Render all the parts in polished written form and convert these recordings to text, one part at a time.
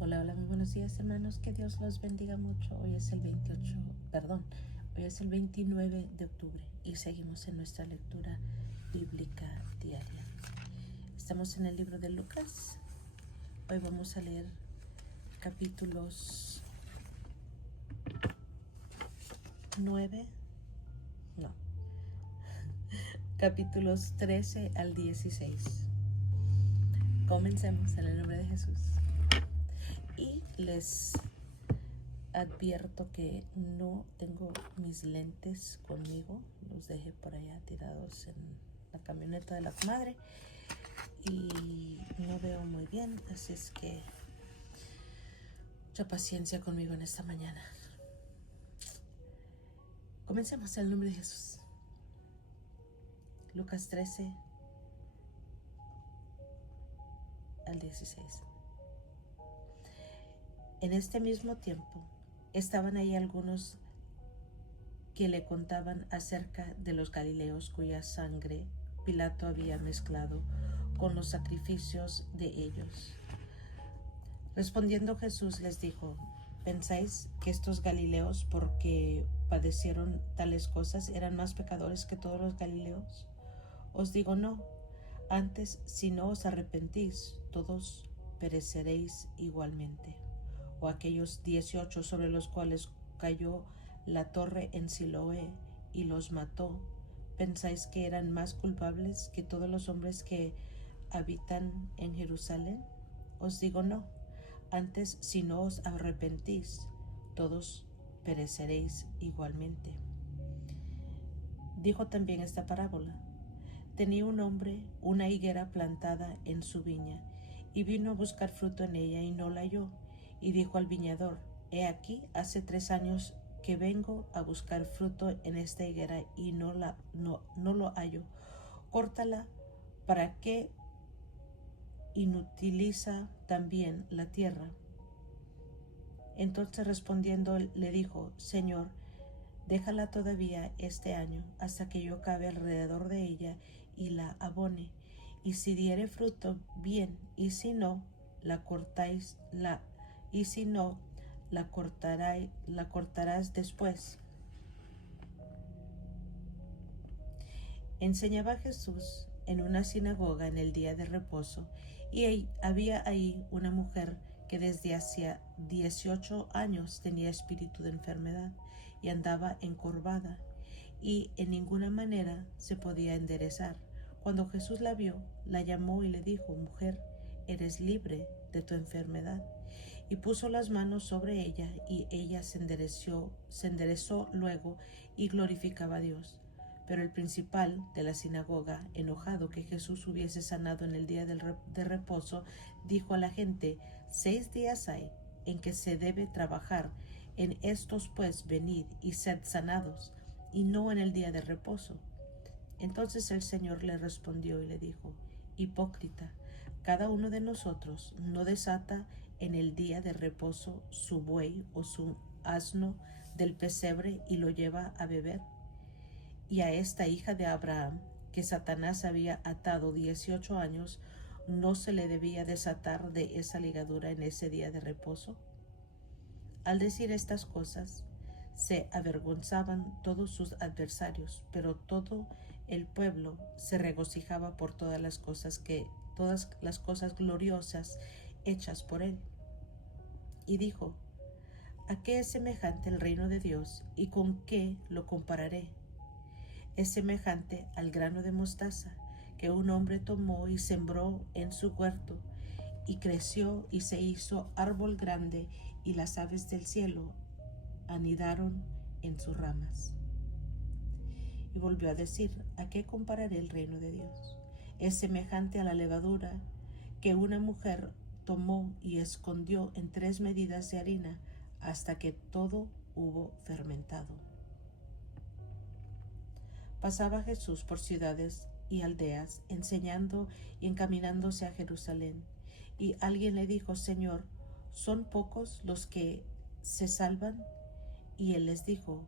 Hola, hola, muy buenos días, hermanos, que Dios los bendiga mucho. Hoy es el 29 de octubre y seguimos en nuestra lectura bíblica diaria. Estamos en el libro de Lucas. Hoy vamos a leer capítulos 9, no, capítulos 13 al 16. Comencemos en el nombre de Jesús. Y les advierto que no tengo mis lentes conmigo, los dejé por allá tirados en la camioneta de la comadre y no veo muy bien, así es que mucha paciencia conmigo en esta mañana. Comencemos en el nombre de Jesús. Lucas 13 al 16. En este mismo tiempo estaban ahí algunos que le contaban acerca de los galileos cuya sangre Pilato había mezclado con los sacrificios de ellos. Respondiendo Jesús les dijo: ¿pensáis que estos galileos, porque padecieron tales cosas, eran más pecadores que todos los galileos? Os digo no, antes, si no os arrepentís, todos pereceréis igualmente. O aquellos 18 sobre los cuales cayó la torre en Siloé y los mató, ¿pensáis que eran más culpables que todos los hombres que habitan en Jerusalén? Os digo no, antes, si no os arrepentís, todos pereceréis igualmente. Dijo también esta parábola: tenía un hombre una higuera plantada en su viña, y vino a buscar fruto en ella y no la halló, y dijo al viñador: he aquí, hace 3 años que vengo a buscar fruto en esta higuera y no lo hallo. Córtala. ¿Para qué inutiliza también la tierra? Entonces respondiendo le dijo: Señor, déjala todavía este año, hasta que yo cabe alrededor de ella y la abone, y si diere fruto, bien, y si no, la cortarás después. Enseñaba Jesús en una sinagoga en el día de reposo, y había ahí una mujer que desde hacía 18 años tenía espíritu de enfermedad y andaba encorvada, y en ninguna manera se podía enderezar. Cuando Jesús la vio, la llamó y le dijo: mujer, eres libre de tu enfermedad. Y puso las manos sobre ella, y ella se enderezó luego y glorificaba a Dios. Pero el principal de la sinagoga, enojado que Jesús hubiese sanado en el día de reposo, dijo a la gente: 6 días hay en que se debe trabajar, en estos pues venid y sed sanados, y no en el día de reposo. Entonces el Señor le respondió y le dijo: hipócrita, cada uno de nosotros no desata en el día de reposo su buey o su asno del pesebre y lo lleva a beber. Y a esta hija de Abraham, que Satanás había atado 18 años, ¿no se le debía desatar de esa ligadura en ese día de reposo? Al decir estas cosas, se avergonzaban todos sus adversarios, pero todo el pueblo se regocijaba por todas las cosas gloriosas hechas por él. Y dijo: ¿a qué es semejante el reino de Dios, y con qué lo compararé? Es semejante al grano de mostaza que un hombre tomó y sembró en su huerto, y creció y se hizo árbol grande, y las aves del cielo anidaron en sus ramas. Y volvió a decir: ¿a qué compararé el reino de Dios? Es semejante a la levadura que una mujer tomó y escondió en 3 medidas de harina hasta que todo hubo fermentado. Pasaba Jesús por ciudades y aldeas, enseñando y encaminándose a Jerusalén. Y alguien le dijo: Señor, ¿son pocos los que se salvan? Y él les dijo: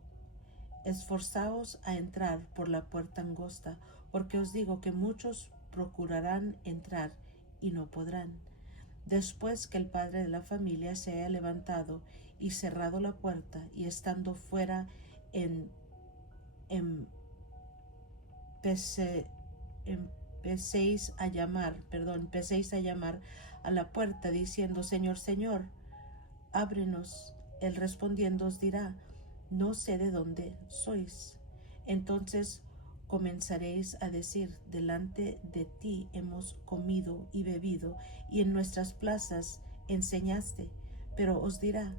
esforzaos a entrar por la puerta angosta, porque os digo que muchos procurarán entrar y no podrán. Después que el padre de la familia se haya levantado y cerrado la puerta, y estando fuera empecéis a llamar a la puerta diciendo: Señor, Señor, ábrenos. Él respondiendo os dirá: no sé de dónde sois. Entonces comenzaréis a decir: delante de ti hemos comido y bebido, y en nuestras plazas enseñaste. Pero os dirá: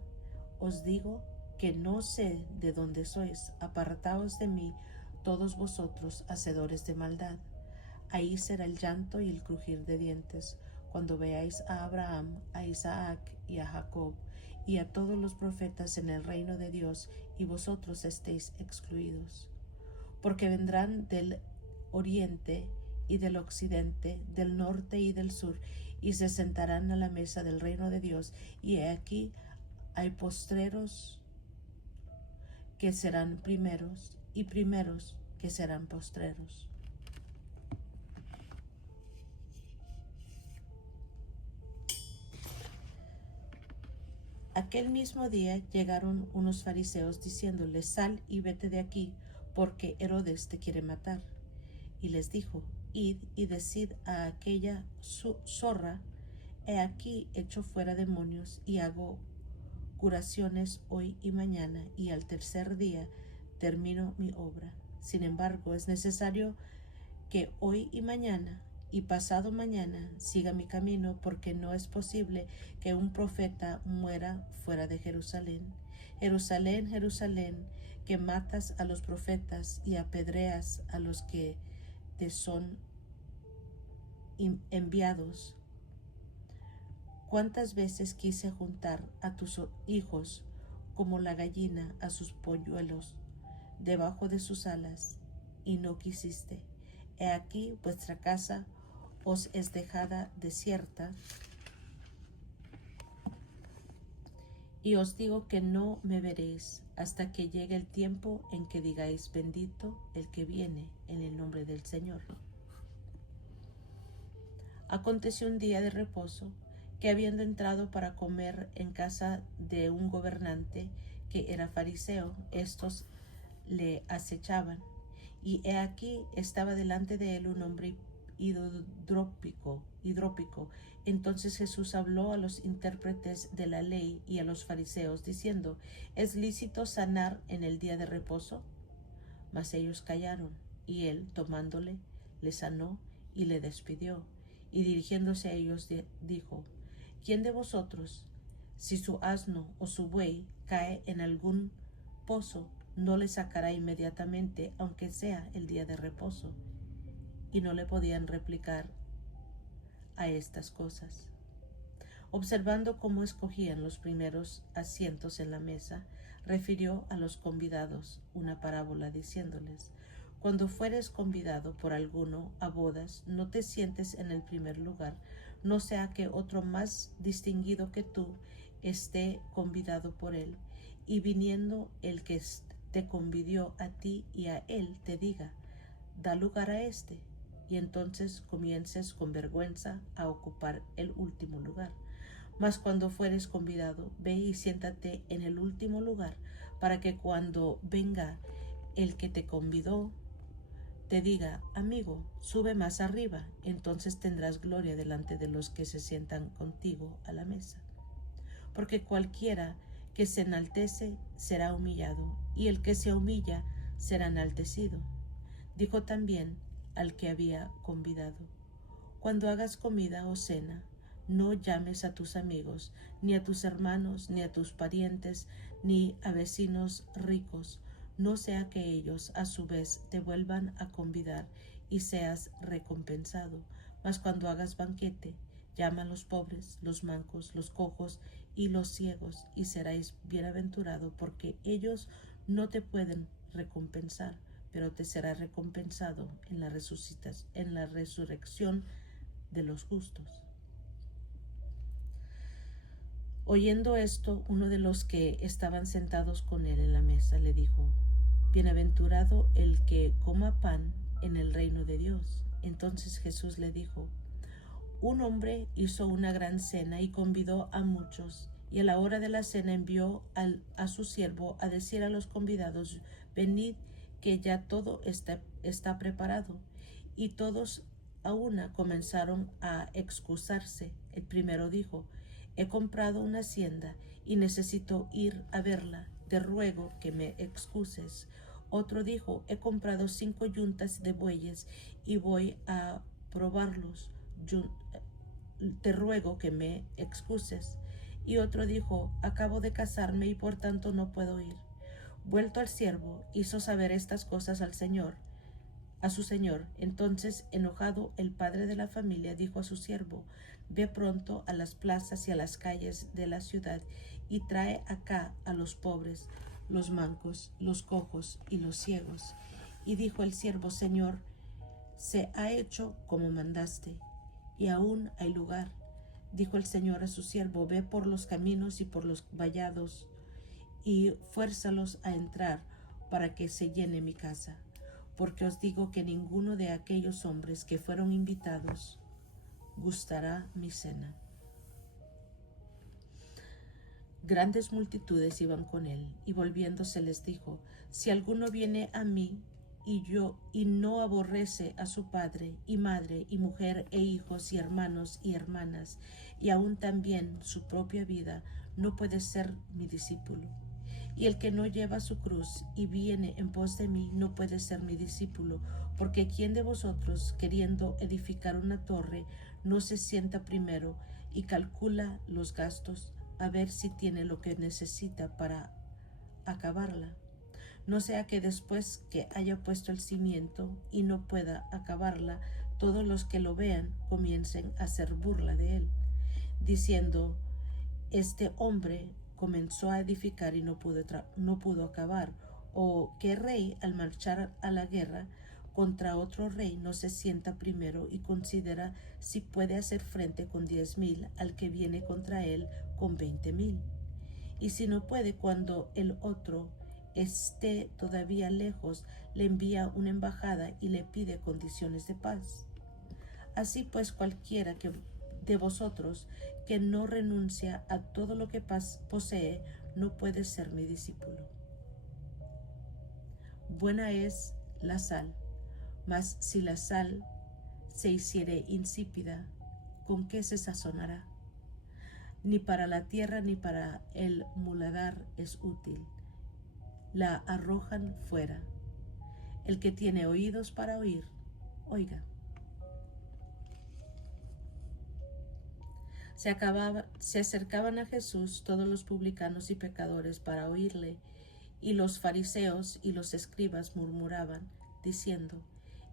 os digo que no sé de dónde sois. Apartaos de mí, todos vosotros hacedores de maldad. Ahí será el llanto y el crujir de dientes, cuando veáis a Abraham, a Isaac y a Jacob, y a todos los profetas en el reino de Dios, y vosotros estéis excluidos. Porque vendrán del oriente y del occidente, del norte y del sur, y se sentarán a la mesa del reino de Dios, y aquí hay postreros que serán primeros, y primeros que serán postreros. Aquel mismo día llegaron unos fariseos diciéndole: sal y vete de aquí, porque Herodes te quiere matar. Y les dijo: id y decid a aquella zorra: he aquí echo fuera demonios y hago curaciones hoy y mañana, y al tercer día termino mi obra. Sin embargo, es necesario que hoy y mañana y pasado mañana siga mi camino, porque no es posible que un profeta muera fuera de Jerusalén. Jerusalén, Jerusalén, que matas a los profetas y apedreas a los que te son enviados. ¿Cuántas veces quise juntar a tus hijos como la gallina a sus polluelos debajo de sus alas, y no quisiste? He aquí vuestra casa os es dejada desierta, y os digo que no me veréis hasta que llegue el tiempo en que digáis: bendito el que viene en el nombre del Señor. Aconteció un día de reposo, que habiendo entrado para comer en casa de un gobernante que era fariseo, estos le acechaban. Y he aquí estaba delante de él un hombre hidrópico. Entonces Jesús habló a los intérpretes de la ley y a los fariseos, diciendo: ¿es lícito sanar en el día de reposo? Mas ellos callaron, y él, tomándole, le sanó y le despidió. Y dirigiéndose a ellos dijo: ¿quién de vosotros, si su asno o su buey cae en algún pozo, no le sacará inmediatamente, aunque sea el día de reposo? Y no le podían replicar a estas cosas. Observando cómo escogían los primeros asientos en la mesa, refirió a los convidados una parábola, diciéndoles: cuando fueres convidado por alguno a bodas, no te sientes en el primer lugar, no sea que otro más distinguido que tú esté convidado por él, y viniendo el que te convidó a ti y a él, te diga: da lugar a este, y entonces comiences con vergüenza a ocupar el último lugar. Mas cuando fueres convidado, ve y siéntate en el último lugar, para que cuando venga el que te convidó, te diga: amigo, sube más arriba. Entonces tendrás gloria delante de los que se sientan contigo a la mesa. Porque cualquiera que se enaltece será humillado, y el que se humilla será enaltecido. Dijo también al que había convidado: cuando hagas comida o cena, no llames a tus amigos, ni a tus hermanos, ni a tus parientes, ni a vecinos ricos, no sea que ellos a su vez te vuelvan a convidar y seas recompensado. Mas cuando hagas banquete, llama a los pobres, los mancos, los cojos y los ciegos, y seréis bienaventurado, porque ellos no te pueden recompensar, pero te será recompensado en la resurrección de los justos. Oyendo esto, uno de los que estaban sentados con él en la mesa le dijo: bienaventurado el que coma pan en el reino de Dios. Entonces Jesús le dijo: Un hombre hizo una gran cena y convidó a muchos, y a la hora de la cena envió a su siervo a decir a los convidados: venid, que ya todo está preparado. Y todos a una comenzaron a excusarse. El primero dijo: he comprado una hacienda y necesito ir a verla, te ruego que me excuses. Otro dijo: he comprado 5 yuntas de bueyes y voy a probarlos, te ruego que me excuses. Y otro dijo: acabo de casarme y por tanto no puedo ir. Vuelto al siervo, hizo saber estas cosas a su señor. Entonces, enojado, el padre de la familia dijo a su siervo: ve pronto a las plazas y a las calles de la ciudad y trae acá a los pobres, los mancos, los cojos y los ciegos. Y dijo el siervo: Señor, se ha hecho como mandaste, y aún hay lugar. Dijo el Señor a su siervo: ve por los caminos y por los vallados y fuérzalos a entrar, para que se llene mi casa. Porque os digo que ninguno de aquellos hombres que fueron invitados gustará mi cena. Grandes multitudes iban con él, y volviéndose les dijo: si alguno viene a mí y no aborrece a su padre y madre y mujer e hijos y hermanos y hermanas, y aun también su propia vida, no puede ser mi discípulo. Y el que no lleva su cruz y viene en pos de mí no puede ser mi discípulo. Porque ¿quién de vosotros, queriendo edificar una torre, no se sienta primero y calcula los gastos, a ver si tiene lo que necesita para acabarla? No sea que después que haya puesto el cimiento y no pueda acabarla, todos los que lo vean comiencen a hacer burla de él, diciendo: este hombre comenzó a edificar y no pudo acabar. O ¿qué rey, al marchar a la guerra contra otro rey, no se sienta primero y considera si puede hacer frente con 10,000 al que viene contra él con 20,000? Y si no puede, cuando el otro esté todavía lejos, le envía una embajada y le pide condiciones de paz. Así pues, cualquiera de vosotros que no renuncia a todo lo que posee no puede ser mi discípulo. Buena es la sal, mas si la sal se hiciere insípida, ¿con qué se sazonará? Ni para la tierra ni para el muladar es útil. La arrojan fuera. El que tiene oídos para oír, oiga. Se acercaban a Jesús todos los publicanos y pecadores para oírle, y los fariseos y los escribas murmuraban, diciendo: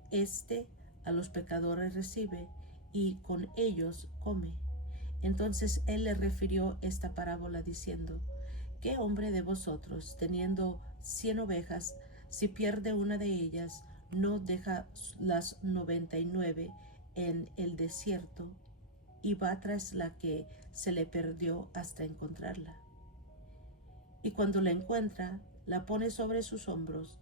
este a los pecadores recibe y con ellos come. Entonces él le refirió esta parábola diciendo: ¿qué hombre de vosotros, teniendo 100 ovejas, si pierde una de ellas, no deja las 99 en el desierto y va tras la que se le perdió hasta encontrarla? Y cuando la encuentra, la pone sobre sus hombros,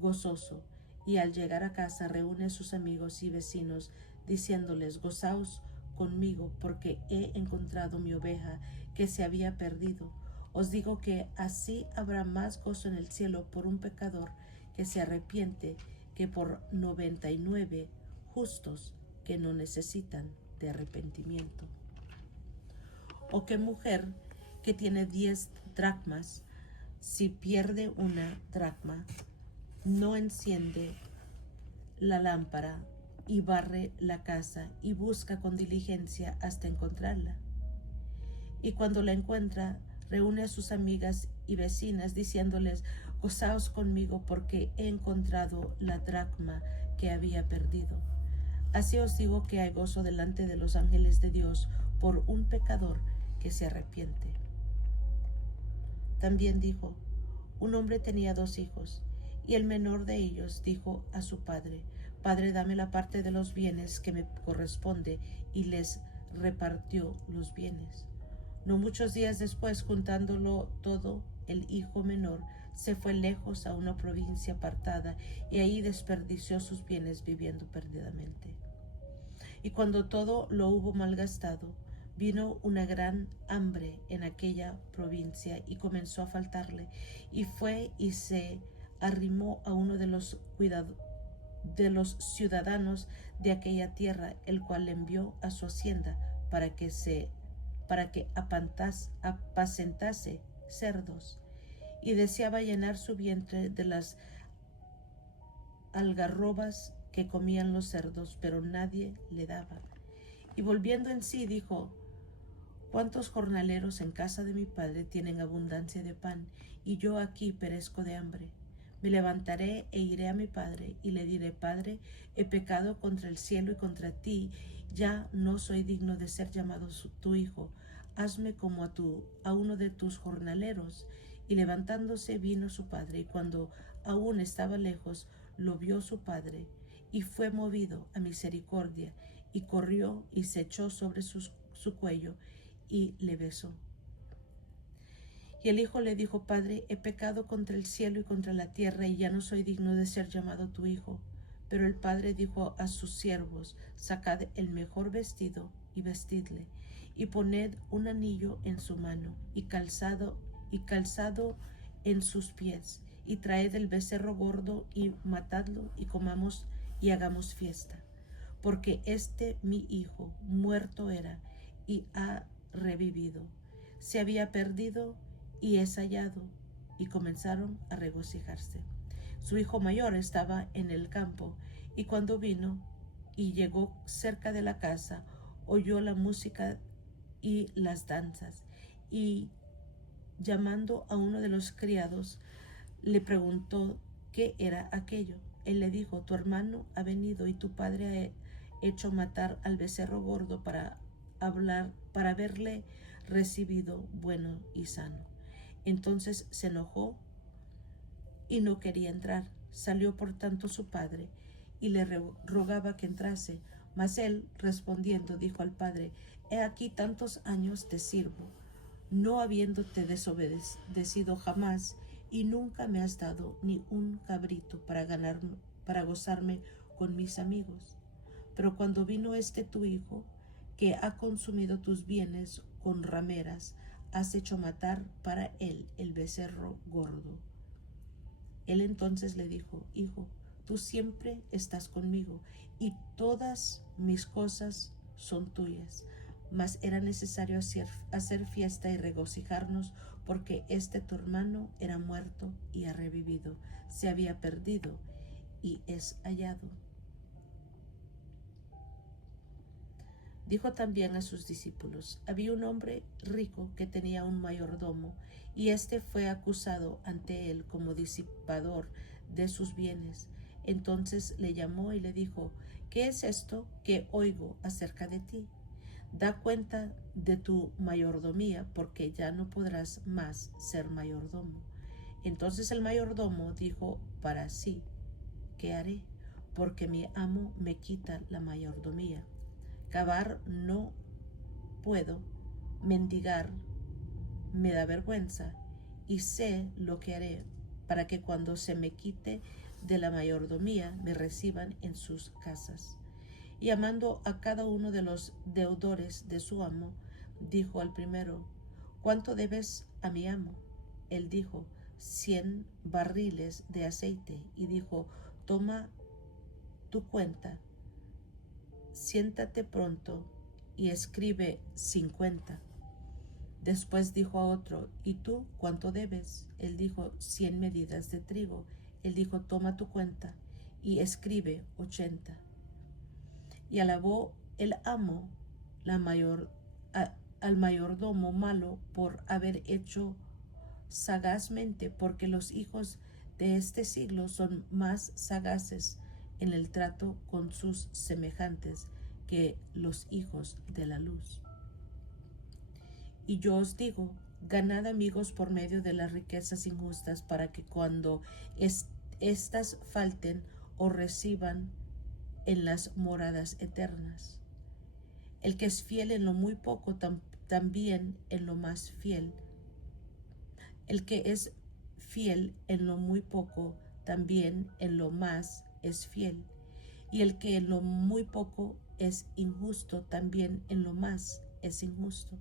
gozoso, y al llegar a casa reúne a sus amigos y vecinos, diciéndoles: gozaos conmigo, porque he encontrado mi oveja que se había perdido. Os digo que así habrá más gozo en el cielo por un pecador que se arrepiente que por 99 justos que no necesitan de arrepentimiento. ¿O qué mujer que tiene 10 dracmas, si pierde una dracma, no enciende la lámpara y barre la casa y busca con diligencia hasta encontrarla? Y cuando la encuentra, reúne a sus amigas y vecinas, diciéndoles: gozaos conmigo, porque he encontrado la dracma que había perdido. Así os digo que hay gozo delante de los ángeles de Dios por un pecador que se arrepiente. También dijo: un hombre tenía 2 hijos, y el menor de ellos dijo a su padre: Padre, dame la parte de los bienes que me corresponde, y les repartió los bienes. No muchos días después, juntándolo todo, el hijo menor se fue lejos a una provincia apartada, y ahí desperdició sus bienes viviendo perdidamente. Y cuando todo lo hubo malgastado, vino una gran hambre en aquella provincia y comenzó a faltarle. Y fue y se arrimó a uno de los ciudadanos de aquella tierra, el cual le envió a su hacienda para que apacentase cerdos, y deseaba llenar su vientre de las algarrobas que comían los cerdos, pero nadie le daba. Y volviendo en sí dijo: ¿Cuántos jornaleros en casa de mi padre tienen abundancia de pan, y yo aquí perezco de hambre? Me levantaré e iré a mi padre, y le diré: Padre, he pecado contra el cielo y contra ti, ya no soy digno de ser llamado tu hijo. Hazme como a uno de tus jornaleros. Y levantándose vino su padre, y cuando aún estaba lejos, lo vio su padre, y fue movido a misericordia, y corrió y se echó sobre su cuello, y le besó. Y el hijo le dijo: Padre, he pecado contra el cielo y contra la tierra, y ya no soy digno de ser llamado tu hijo. Pero el padre dijo a sus siervos: Sacad el mejor vestido y vestidle, y poned un anillo en su mano, y calzado en sus pies, y traed el becerro gordo, y matadlo, y comamos y hagamos fiesta. Porque mi hijo muerto era, y ha revivido; se había perdido, y es hallado. Y comenzaron a regocijarse. Su hijo mayor estaba en el campo, y cuando vino y llegó cerca de la casa, oyó la música y las danzas, y llamando a uno de los criados, le preguntó qué era aquello. Él le dijo: Tu hermano ha venido, y tu padre ha hecho matar al becerro gordo para haberle recibido bueno y sano. Entonces se enojó y no quería entrar. Salió por tanto su padre y le rogaba que entrase. Mas él, respondiendo, dijo al padre: He aquí tantos años te sirvo, no habiéndote desobedecido jamás, y nunca me has dado ni un cabrito para gozarme con mis amigos. Pero cuando vino tu hijo, que ha consumido tus bienes con rameras, has hecho matar para él el becerro gordo. Él entonces le dijo: Hijo, tú siempre estás conmigo, y todas mis cosas son tuyas. Mas era necesario hacer fiesta y regocijarnos, porque tu hermano era muerto y ha revivido, se había perdido y es hallado. Dijo también a sus discípulos: Había un hombre rico que tenía un mayordomo, y fue acusado ante él como disipador de sus bienes. Entonces le llamó y le dijo: ¿Qué es esto que oigo acerca de ti? Da cuenta de tu mayordomía, porque ya no podrás más ser mayordomo. Entonces el mayordomo dijo para sí: ¿Qué haré? Porque mi amo me quita la mayordomía. Cavar no puedo, mendigar me da vergüenza, y sé lo que haré para que cuando se me quite de la mayordomía me reciban en sus casas. Y llamando a cada uno de los deudores de su amo, dijo al primero: ¿Cuánto debes a mi amo? Él dijo: 100 barriles de aceite. Y dijo: Toma tu cuenta, siéntate pronto y escribe 50. Después dijo a otro: ¿Y tú cuánto debes? Él dijo: 100 medidas de trigo. Él dijo: Toma tu cuenta y escribe 80. Y alabó el amo al mayordomo malo por haber hecho sagazmente, porque los hijos de este siglo son más sagaces en el trato con sus semejantes que los hijos de la luz. Y yo os digo: ganad amigos por medio de las riquezas injustas, para que cuando éstas falten, os reciban en las moradas eternas. El que es fiel en lo muy poco, también en lo más fiel. El que es fiel en lo muy poco, también en lo más es fiel. Y el que en lo muy poco es injusto, también en lo más es injusto.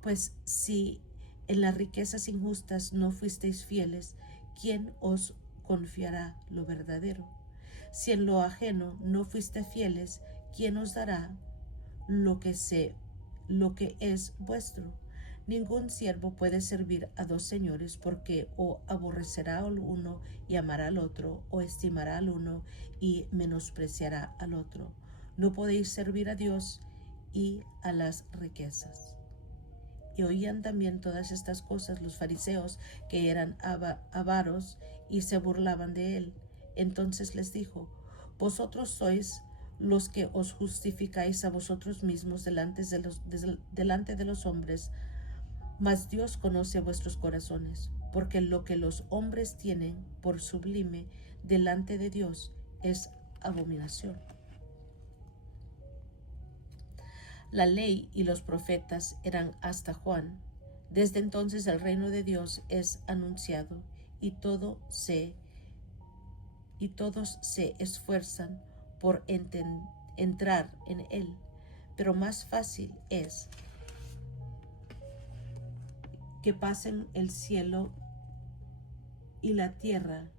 Pues si en las riquezas injustas no fuisteis fieles, ¿quién os confiará lo verdadero? Si en lo ajeno no fuiste fieles, ¿quién os dará lo que es vuestro? Ningún siervo puede servir a dos señores, porque o aborrecerá al uno y amará al otro, o estimará al uno y menospreciará al otro. No podéis servir a Dios y a las riquezas. Y oían también todas estas cosas los fariseos, que eran avaros, y se burlaban de él. Entonces les dijo: vosotros sois los que os justificáis a vosotros mismos delante de los hombres, mas Dios conoce vuestros corazones, porque lo que los hombres tienen por sublime delante de Dios es abominación. La ley y los profetas eran hasta Juan. Desde entonces el reino de Dios es anunciado, y todos se esfuerzan por entrar en él. Pero más fácil es que pasen el cielo y la tierra,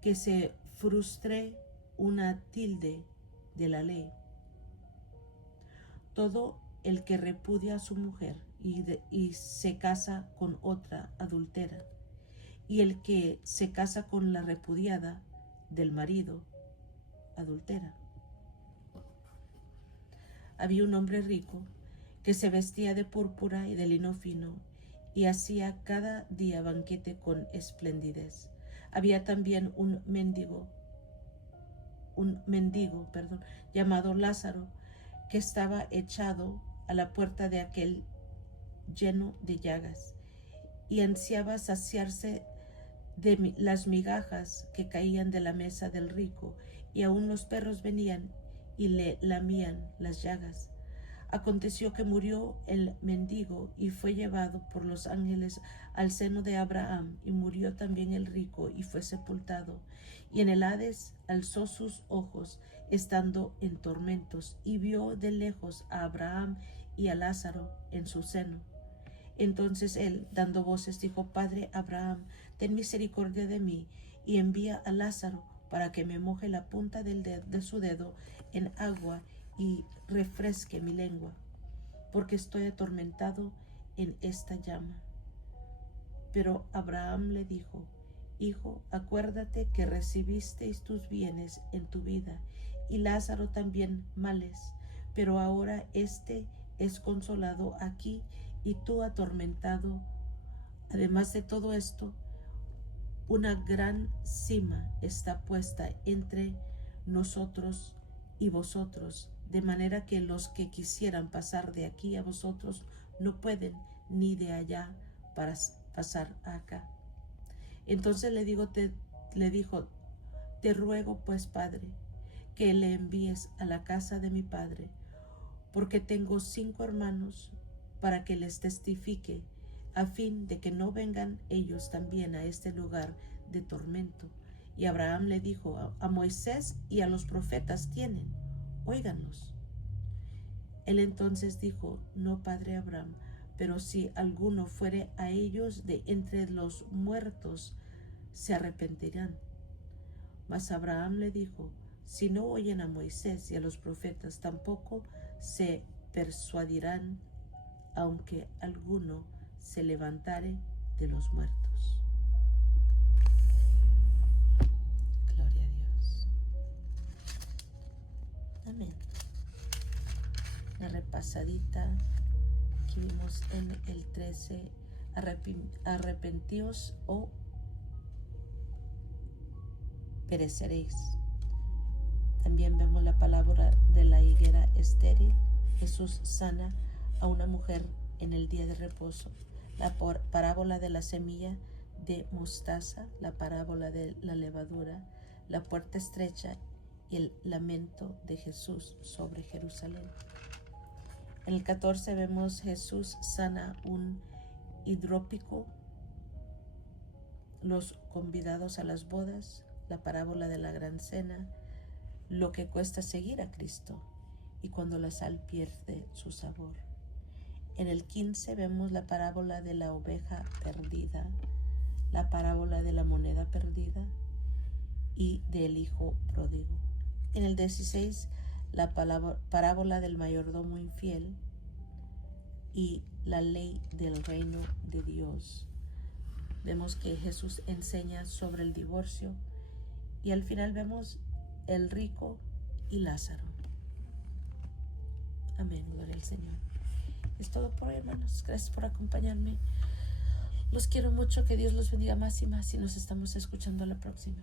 que se frustre una tilde de la ley. Todo el que repudia a su mujer y se casa con otra adultera, y el que se casa con la repudiada del marido adultera. Había un hombre rico que se vestía de púrpura y de lino fino, y hacía cada día banquete con esplendidez. Había también un mendigo, llamado Lázaro, que estaba echado a la puerta de aquel, lleno de llagas, y ansiaba saciarse de las migajas que caían de la mesa del rico, y aun los perros venían y le lamían las llagas. Aconteció que murió el mendigo y fue llevado por los ángeles al seno de Abraham, y murió también el rico y fue sepultado. Y en el Hades alzó sus ojos, estando en tormentos, y vio de lejos a Abraham y a Lázaro en su seno. Entonces él, dando voces, dijo: Padre Abraham, ten misericordia de mí, y envía a Lázaro para que me moje la punta de su dedo en agua y refresque mi lengua, porque estoy atormentado en esta llama. Pero Abraham le dijo: Hijo, acuérdate que recibisteis tus bienes en tu vida, y Lázaro también males, pero ahora éste es consolado aquí y tú atormentado. Además de todo esto, una gran sima está puesta entre nosotros y vosotros, de manera que los que quisieran pasar de aquí a vosotros no pueden, ni de allá para pasar acá. Entonces le dijo: te ruego pues, Padre, que le envíes a la casa de mi padre, porque tengo 5 hermanos, para que les testifique, a fin de que no vengan ellos también a este lugar de tormento. Y Abraham le dijo: a Moisés y a los profetas tienen, óiganlos. Él entonces dijo: no, padre Abraham, pero si alguno fuere a ellos de entre los muertos, se arrepentirán. Mas Abraham le dijo: si no oyen a Moisés y a los profetas, tampoco se persuadirán, aunque alguno se levantare de los muertos. Gloria a Dios. Amén. Una repasadita que vimos en el 13, arrepentíos o pereceréis. También vemos la palabra de la higuera estéril. Jesús sana a una mujer en el día de reposo. La parábola de la semilla de mostaza, la parábola de la levadura, la puerta estrecha y el lamento de Jesús sobre Jerusalén. En el 14 vemos Jesús sana un hidrópico, los convidados a las bodas, la parábola de la gran cena, lo que cuesta seguir a Cristo y cuando la sal pierde su sabor. En el 15 vemos la parábola de la oveja perdida, la parábola de la moneda perdida y del hijo pródigo. En el 16 la parábola del mayordomo infiel y la ley del reino de Dios. Vemos que Jesús enseña sobre el divorcio y al final vemos el rico y Lázaro. Amén, gloria al Señor. Es todo por hoy, hermanos. Gracias por acompañarme. Los quiero mucho, que Dios los bendiga más y más y nos estamos escuchando a la próxima.